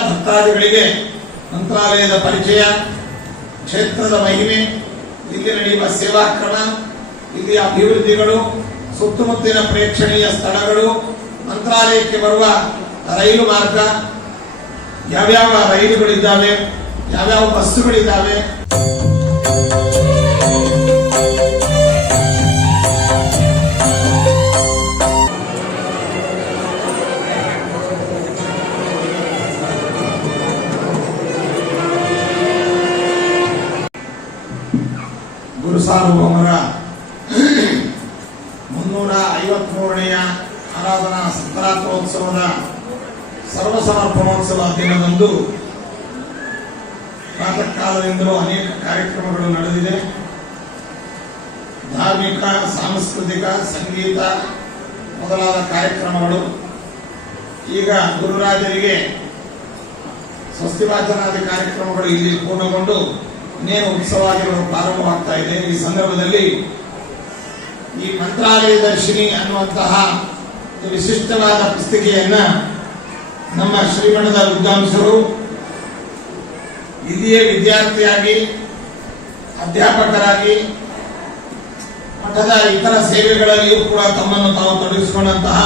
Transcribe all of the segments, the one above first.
ಭಕ್ತಾದಿಗಳಿಗೆ ಮಂತ್ರಾಲಯದ ಪರಿಚಯ, ಕ್ಷೇತ್ರದ ಮಹಿಮೆ, ಇಲ್ಲಿ ನಡೆಯುವ ಸೇವಾ ಕ್ರಮ ಇಲ್ಲಿಯ ಅಭಿವೃದ್ಧಿಗಳು ಸುತ್ತಮುತ್ತಲಿನ ಪ್ರೇಕ್ಷಣೀಯ ಸ್ಥಳಗಳು, ಮಂತ್ರಾಲಯಕ್ಕೆ ಬರುವ ರೈಲು ಮಾರ್ಗ, ಯಾವ್ಯಾವ ರೈಲುಗಳಿದ್ದಾವೆ, ಯಾವ್ಯಾವ ಬಸ್ಸುಗಳಿದ್ದಾವೆ. ಗುರು ಸಾರ್ವಭೌಮರ ಮುನ್ನೂರ ಐವತ್ಮೂರನೆಯ ಆರಾಧನಾ ಸಂಕ್ರಾಂತೋತ್ಸವದ ಸರ್ವ ಸಮರ್ಪಣೋತ್ಸವ ದಿನದಂದು ಪ್ರಾತಃ ಕಾಲದಿಂದಲೂ ಅನೇಕ ಕಾರ್ಯಕ್ರಮಗಳು ನಡೆದಿದೆ. ಧಾರ್ಮಿಕ, ಸಾಂಸ್ಕೃತಿಕ, ಸಂಗೀತ ಮೊದಲಾದ ಕಾರ್ಯಕ್ರಮಗಳು. ಈಗ ಗುರುರಾಜರಿಗೆ ಸ್ವಸ್ತಿವಾಚನಾದಿ ಕಾರ್ಯಕ್ರಮಗಳು ಇಲ್ಲಿ ಪೂರ್ಣಗೊಂಡು ಇನ್ನೇನು ಉತ್ಸವಗಳು ಪ್ರಾರಂಭವಾಗ್ತಾ ಇದೆ. ಈ ಸಂದರ್ಭದಲ್ಲಿ ಈ ಮಂತ್ರಾಲಯ ದರ್ಶಿನಿ ಅನ್ನುವಂತಹ ವಿಶಿಷ್ಟವಾದ ಪುಸ್ತಿಕೆಯನ್ನ ನಮ್ಮ ಶ್ರೀಮಠದ ವಿದ್ವಾಂಸರು ಇಲ್ಲಿಯೇ ವಿದ್ಯಾರ್ಥಿಯಾಗಿ, ಅಧ್ಯಾಪಕರಾಗಿ, ಮಠದ ಇತರ ಸೇವೆಗಳಲ್ಲಿಯೂ ಕೂಡ ತಮ್ಮನ್ನು ತಾವು ತೊಡಗಿಸಿಕೊಂಡಂತಹ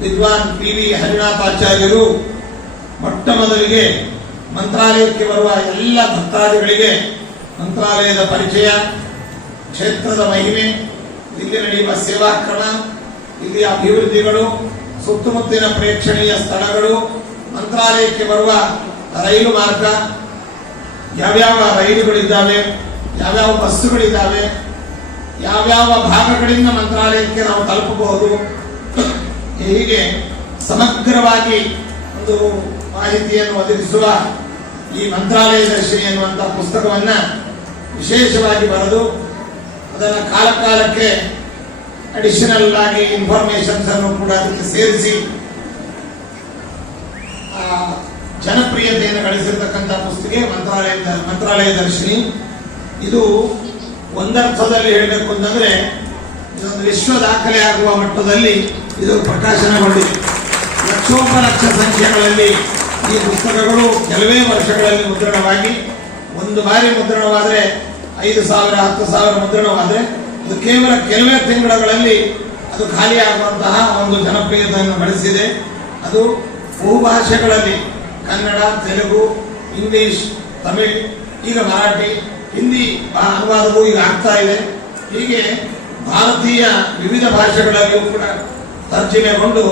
ವಿದ್ವಾನ್ ಪಿ ವಿ ಹರಿನಾಥಾಚಾರ್ಯರು ಮೊಟ್ಟ ಮೊದಲಿಗೆ ಮಂತ್ರಾಲಯಕ್ಕೆ ಬರುವ ಎಲ್ಲ ಭಕ್ತಾದಿಗಳಿಗೆ ಮಂತ್ರಾಲಯದ ಪರಿಚಯ, ಕ್ಷೇತ್ರದ ಮಹಿಮೆ, ಇಲ್ಲಿ ನಡೆಯುವ ಸೇವಾ ಕ್ರಮ ಇಲ್ಲಿ ಅಭಿವೃದ್ಧಿಗಳು ಸುತ್ತಮುತ್ತಲಿನ ಪ್ರೇಕ್ಷಣೀಯ ಸ್ಥಳಗಳು, ಮಂತ್ರಾಲಯಕ್ಕೆ ಬರುವ ರೈಲು ಮಾರ್ಗ, ಯಾವ್ಯಾವ ರೈಲುಗಳಿದ್ದಾವೆ, ಯಾವ್ಯಾವ ಬಸ್ಸುಗಳಿದ್ದಾವೆ, ಯಾವ್ಯಾವ ಭಾಗಗಳಿಂದ ಮಂತ್ರಾಲಯಕ್ಕೆ ನಾವು ತಲುಪಬಹುದು, ಹೀಗೆ ಸಮಗ್ರವಾಗಿ ಒಂದು ಮಾಹಿತಿಯನ್ನು ಒದಗಿಸುವ ಈ ಮಂತ್ರಾಲಯ ದರ್ಶಿನಿ ಎನ್ನುವಂತಹ ಪುಸ್ತಕವನ್ನ ವಿಶೇಷವಾಗಿ ಬರೆದು ಅದನ್ನು ಕಾಲಕಾಲಕ್ಕೆ ಅಡಿಷನಲ್ ಆಗಿ ಇನ್ಫಾರ್ಮೇಶನ್ಸ್ ಅನ್ನು ಕೂಡ ಅದಕ್ಕೆ ಸೇರಿಸಿ ಜನಪ್ರಿಯತೆಯನ್ನು ಗಳಿಸಿರ್ತಕ್ಕಂಥ ಪುಸ್ತಕ ಮಂತ್ರಾಲಯ ಮಂತ್ರಾಲಯ ದರ್ಶಿನಿ ಇದು ಒಂದರ್ಥದಲ್ಲಿ ಹೇಳಬೇಕು ಅಂತಂದ್ರೆ ಇದೊಂದು ವಿಶ್ವ ದಾಖಲೆ ಆಗುವ ಮಟ್ಟದಲ್ಲಿ ಇದು ಪ್ರಕಾಶನಗೊಂಡಿದೆ. ಲಕ್ಷೋಪಲಕ್ಷ ಸಂಖ್ಯೆಗಳಲ್ಲಿ ಈ ಪುಸ್ತಕಗಳು ಕೆಲವೇ ವರ್ಷಗಳಲ್ಲಿ ಮುದ್ರಣವಾಗಿ, ಒಂದು ಬಾರಿ ಮುದ್ರಣವಾದರೆ ಐದು ಸಾವಿರ, ಹತ್ತು ಸಾವಿರ ಮುದ್ರಣವಾದರೆ ಅದು ಕೇವಲ ಕೆಲವೇ ತಿಂಗಳುಗಳಲ್ಲಿ ಅದು ಖಾಲಿ ಆಗುವಂತಹ ಒಂದು ಜನಪ್ರಿಯತೆಯನ್ನು ಬಳಸಿದೆ ಅದು ಬಹುಭಾಷೆಗಳಲ್ಲಿ ಕನ್ನಡ, ತೆಲುಗು, ಇಂಗ್ಲಿಷ್, ತಮಿಳ್, ಈಗ ಮರಾಠಿ, ಹಿಂದಿ ಅನುವಾದವೂ ಈಗ ಆಗ್ತಾ ಇದೆ. ಹೀಗೆ ಭಾರತೀಯ ವಿವಿಧ ಭಾಷೆಗಳಲ್ಲಿಯೂ ಕೂಡ ತರ್ಜಮೆಗೊಂಡು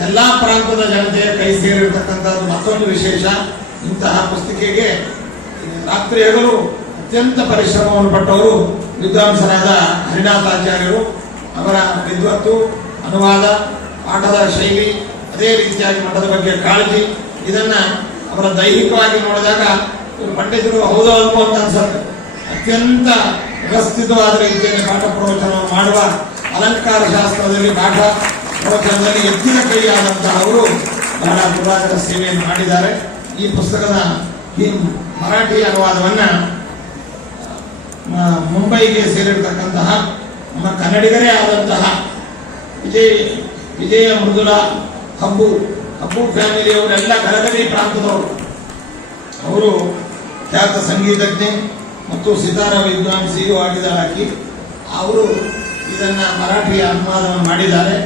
ಎಲ್ಲಾ ಪ್ರಾಂತದ ಜನತೆಯ ಕೈ ಸೇರಿರ್ತಕ್ಕಂಥದ್ದು ಮತ್ತೊಂದು ವಿಶೇಷ, ಇಂತಹ ಪುಸ್ತಿಕೆಗೆ ರಾತ್ರಿ ಹಗಲು ಅತ್ಯಂತ ಪರಿಶ್ರಮವನ್ನು ಪಟ್ಟವರು ವಿದ್ವಾಂಸರಾದ ಹರಿನಾಥಾಚಾರ್ಯರು. ಅವರ ವಿದ್ವತ್ತು, ಅನುವಾದ, ಪಾಠದ ಶೈಲಿ, ಅದೇ ರೀತಿಯಾಗಿ ಮಠದ ಬಗ್ಗೆ ಕಾಳಜಿ, ಇದನ್ನ ಅವರ ದೈಹಿಕವಾಗಿ ನೋಡಿದಾಗ ಇವರು ಪಂಡಿತರು ಹೌದು ಅಂತ ಅನ್ಸುತ್ತೆ. ಅತ್ಯಂತ ವ್ಯವಸ್ಥಿತವಾದ ರೀತಿಯಲ್ಲಿ ಪಾಠ ಪ್ರವಚನವನ್ನು ಮಾಡುವ ಅಲಂಕಾರ ಶಾಸ್ತ್ರದಲ್ಲಿ ಪಾಠ ಪ್ರವಚನದಲ್ಲಿ ಎತ್ತಿನ ಕೈಯಾದಂತಹ ಅವರು ಬಹಳ ಪುರಾತನ ಸೇವೆಯನ್ನು ಮಾಡಿದ್ದಾರೆ. ಈ ಪುಸ್ತಕದ ಮರಾಠಿ ಅನುವಾದವನ್ನ ಮುಂಬೈಗೆ ಸೇರಿರ್ತಕ್ಕಂತಹ ನಮ್ಮ ಕನ್ನಡಿಗರೇ ಆದಂತಹ ವಿಜಯ್, ವಿಜಯ ಮೃದುಲ ಹಬ್ಬು ಹಬ್ಬು ಫ್ಯಾಮಿಲಿಯವರೆಲ್ಲ ಕರಗಲಿ ಪ್ರಾಂತದವರು. ಅವರು ಖ್ಯಾತ ಸಂಗೀತಜ್ಞೆ ಮತ್ತು ಸಿತಾರ ವಿದ್ವಾಂಸಿಯೂ ಆಗಿದ್ದಾರೆ ಅವರು ಇದನ್ನ ಮರಾಠಿಯ ಅನುವಾದವನ್ನು ಮಾಡಿದ್ದಾರೆ.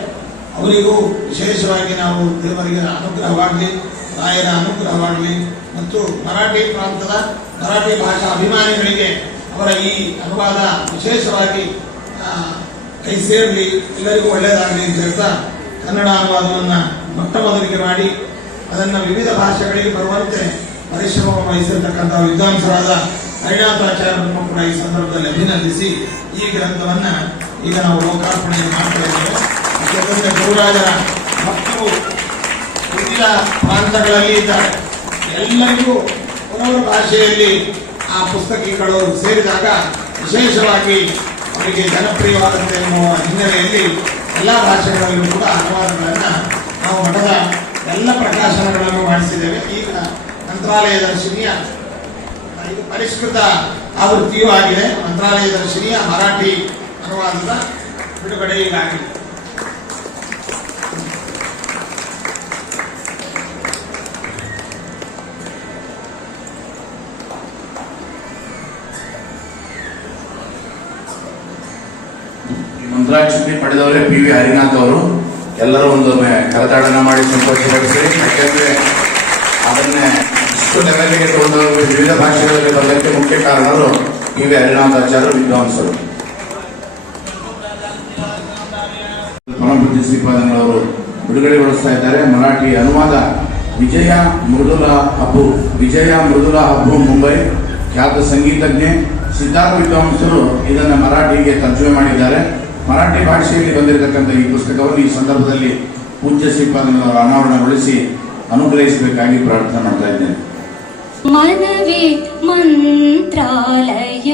ಅವರಿಗೂ ವಿಶೇಷವಾಗಿ ನಾವು ದೇವರಿಗೆ ಅನುಗ್ರಹವಾಗಲಿ ರಾಯರ ಅನುಗ್ರಹವಾಗಲಿ ಮತ್ತು ಮರಾಠಿ ಪ್ರಾಂತದ ಮರಾಠಿ ಭಾಷಾ ಅಭಿಮಾನಿಗಳಿಗೆ ಅವರ ಈ ಅನುವಾದ ವಿಶೇಷವಾಗಿ ಕೈ ಸೇರಲಿ, ಎಲ್ಲರಿಗೂ ಒಳ್ಳೆಯದಾಗಲಿ ಅಂತ ಹೇಳ್ತಾ ಕನ್ನಡ ಅನುವಾದವನ್ನು ಮೊಟ್ಟ ಮೊದಲಿಗೆ ಮಾಡಿ, ಅದನ್ನು ವಿವಿಧ ಭಾಷೆಗಳಿಗೆ ಬರುವಂತೆ ಪರಿಶ್ರಮ ವಹಿಸಿರ್ತಕ್ಕಂಥ ವಿದ್ವಾಂಸರಾದ ಹರಿನಾಥಾಚಾರ್ಯರನ್ನು ಕೂಡ ಈ ಸಂದರ್ಭದಲ್ಲಿ ಅಭಿನಂದಿಸಿ ಈ ಗ್ರಂಥವನ್ನು ಈಗ ನಾವು ಲೋಕಾರ್ಪಣೆಯನ್ನು ಮಾಡ್ತಾ ಇದ್ದೇವೆ. ಗುರುರಾಜರ ಮತ್ತು ವಿವಿಧ ಪ್ರಾಂತಗಳಲ್ಲಿ ಇದ್ದಾರೆ. ಎಲ್ಲರಿಗೂ ಅವರವರ ಭಾಷೆಯಲ್ಲಿ ಆ ಪುಸ್ತಕಗಳು ಸೇರಿದಾಗ ವಿಶೇಷವಾಗಿ ಅವರಿಗೆ ಜನಪ್ರಿಯವಾದಂತೆ ಎನ್ನುವ ಹಿನ್ನೆಲೆಯಲ್ಲಿ ಎಲ್ಲ ಭಾಷೆಗಳಲ್ಲೂ ಕೂಡ ಅನುವಾದಗಳನ್ನು ನಾವು ಮಠದ ಎಲ್ಲ ಪ್ರಕಾಶನಗಳನ್ನು ಮಾಡಿಸಿದ್ದೇವೆ. ಈಗ ಮಂತ್ರಾಲಯ ದರ್ಶಿನಿಯ ಇದು ಪರಿಷ್ಕೃತ ಆವೃತ್ತಿಯೂ ಆಗಿದೆ. ಮಂತ್ರಾಲಯ ದರ್ಶಿನಿಯ ಮರಾಠಿ ಅನುವಾದದ ಬಿಡುಗಡೆ ಈಗಾಗಿದೆ ರುದ್ರಾಕ್ಷಿ ಪಡೆದವರೇ ಪಿ ವಿ ಹರಿನಾಥ್ ಅವರು. ಎಲ್ಲರೂ ಒಂದೊಮ್ಮೆ ಕರತಾಡನ ಮಾಡಿ ಸಂತೋಷಪಡಿಸಿ. ಯಾಕೆಂದ್ರೆ ಅದನ್ನೇ ಇಷ್ಟು ಲೆವೆಲ್ಗೆ ತಗೊಂಡವರು ವಿವಿಧ ಭಾಷೆಗಳಲ್ಲಿ ಬರಲಿಕ್ಕೆ ಮುಖ್ಯ ಕಾರಣರು ಪಿ ವಿ ಹರಿನಾಥ್ ಆಚಾರ್ಯ ವಿದ್ವಾಂಸರು. ಪರಮಪೂಜ್ಯ ಶ್ರೀಪಾದಂಗಳವರು ಬಿಡುಗಡೆಗೊಳಿಸ್ತಾ ಇದ್ದಾರೆ. ಮರಾಠಿ ಅನುವಾದ ವಿಜಯ ಮೃದುಲ ಅಬ್ಬು ವಿಜಯ ಮೃದುಲ ಹಬ್ಬು ಮುಂಬೈ ಖ್ಯಾತ ಸಂಗೀತಜ್ಞೆ. ಸಿದ್ಧಾರ್ಥ ವಿದ್ವಾಂಸರು ಇದನ್ನು ಮರಾಠಿಗೆ ತರ್ಜುಮೆ ಮಾಡಿದ್ದಾರೆ. ಮರಾಠಿ ಭಾಷೆಯಲ್ಲಿ ಬಂದಿರತಕ್ಕಂಥ ಈ ಪುಸ್ತಕವನ್ನು ಈ ಸಂದರ್ಭದಲ್ಲಿ ಪೂಜ್ಯ ಶ್ರೀಪಾದನವರು ಅನಾವರಣಗೊಳಿಸಿ ಅನುಗ್ರಹಿಸಬೇಕಾಗಿ ಪ್ರಾರ್ಥನೆ ಮಾಡ್ತಾ ಇದ್ದೇನೆ. ಮನವೇ ಮಂತ್ರಾಲಯ.